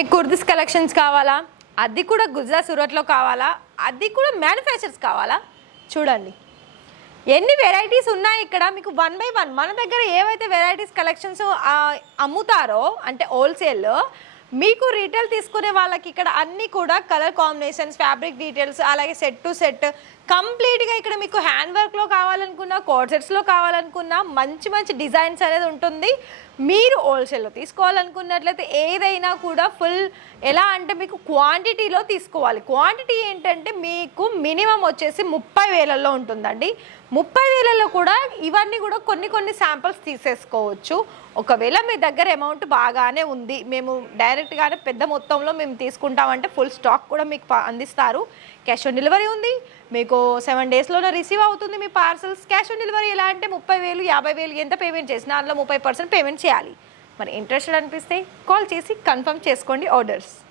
మీకు కుర్తిస్ కలెక్షన్స్ కావాలా? అది కూడా గుజరాత్ సూరత్లో కావాలా? అది కూడా మ్యానుఫ్యాక్చర్స్ కావాలా? చూడండి. ఎన్ని వెరైటీస్ ఉన్నాయి ఇక్కడ? మీకు వన్ బై వన్ మన దగ్గర ఏవైతే వెరైటీస్ కలెక్షన్స్ అమ్ముతారో అంటే హోల్సేల్లో మీకు రీటైల్ తీసుకునే వాళ్ళకి ఇక్కడ అన్నీ కూడా కలర్ కాంబినేషన్స్ ఫ్యాబ్రిక్ డీటెయిల్స్ అలాగే సెట్ టు సెట్ కంప్లీట్గా ఇక్కడ మీకు హ్యాండ్ వర్క్లో కావాలనుకున్నా కోడ్ సెట్స్లో కావాలనుకున్నా మంచి మంచి డిజైన్స్ అనేది ఉంటుంది. మీరు హోల్సేల్లో తీసుకోవాలనుకున్నట్లయితే ఏదైనా కూడా ఫుల్ ఎలా అంటే మీకు క్వాంటిటీలో తీసుకోవాలి. క్వాంటిటీ ఏంటంటే మీకు మినిమం వచ్చేసి ముప్పై వేలల్లో ఉంటుందండి. ముప్పై వేలలో కూడా ఇవన్నీ కూడా కొన్ని కొన్ని శాంపిల్స్ తీసేసుకోవచ్చు. ఒకవేళ మీ దగ్గర అమౌంట్ బాగానే ఉంది మేము డైరెక్ట్ డైరెక్ట్గానే పెద్ద మొత్తంలో మేము తీసుకుంటామంటే ఫుల్ స్టాక్ కూడా మీకు ప- అందిస్తారు. క్యాష్ ఆన్ డెలివరీ ఉంది. మీకు సెవెన్ డేస్లోనే రిసీవ్ అవుతుంది మీ పార్సల్స్ క్యాష్ ఆన్ డెలివరీ ఎలా అంటే ముప్పై వేలు యాభై వేలు ఎంత పేమెంట్ చేసినా అందులో ముప్పై పర్సెంట్ పేమెంట్ చేయాలి. మరి ఇంట్రెస్టెడ్ అనిపిస్తే కాల్ చేసి కన్ఫర్మ్ చేసుకోండి ఆర్డర్స్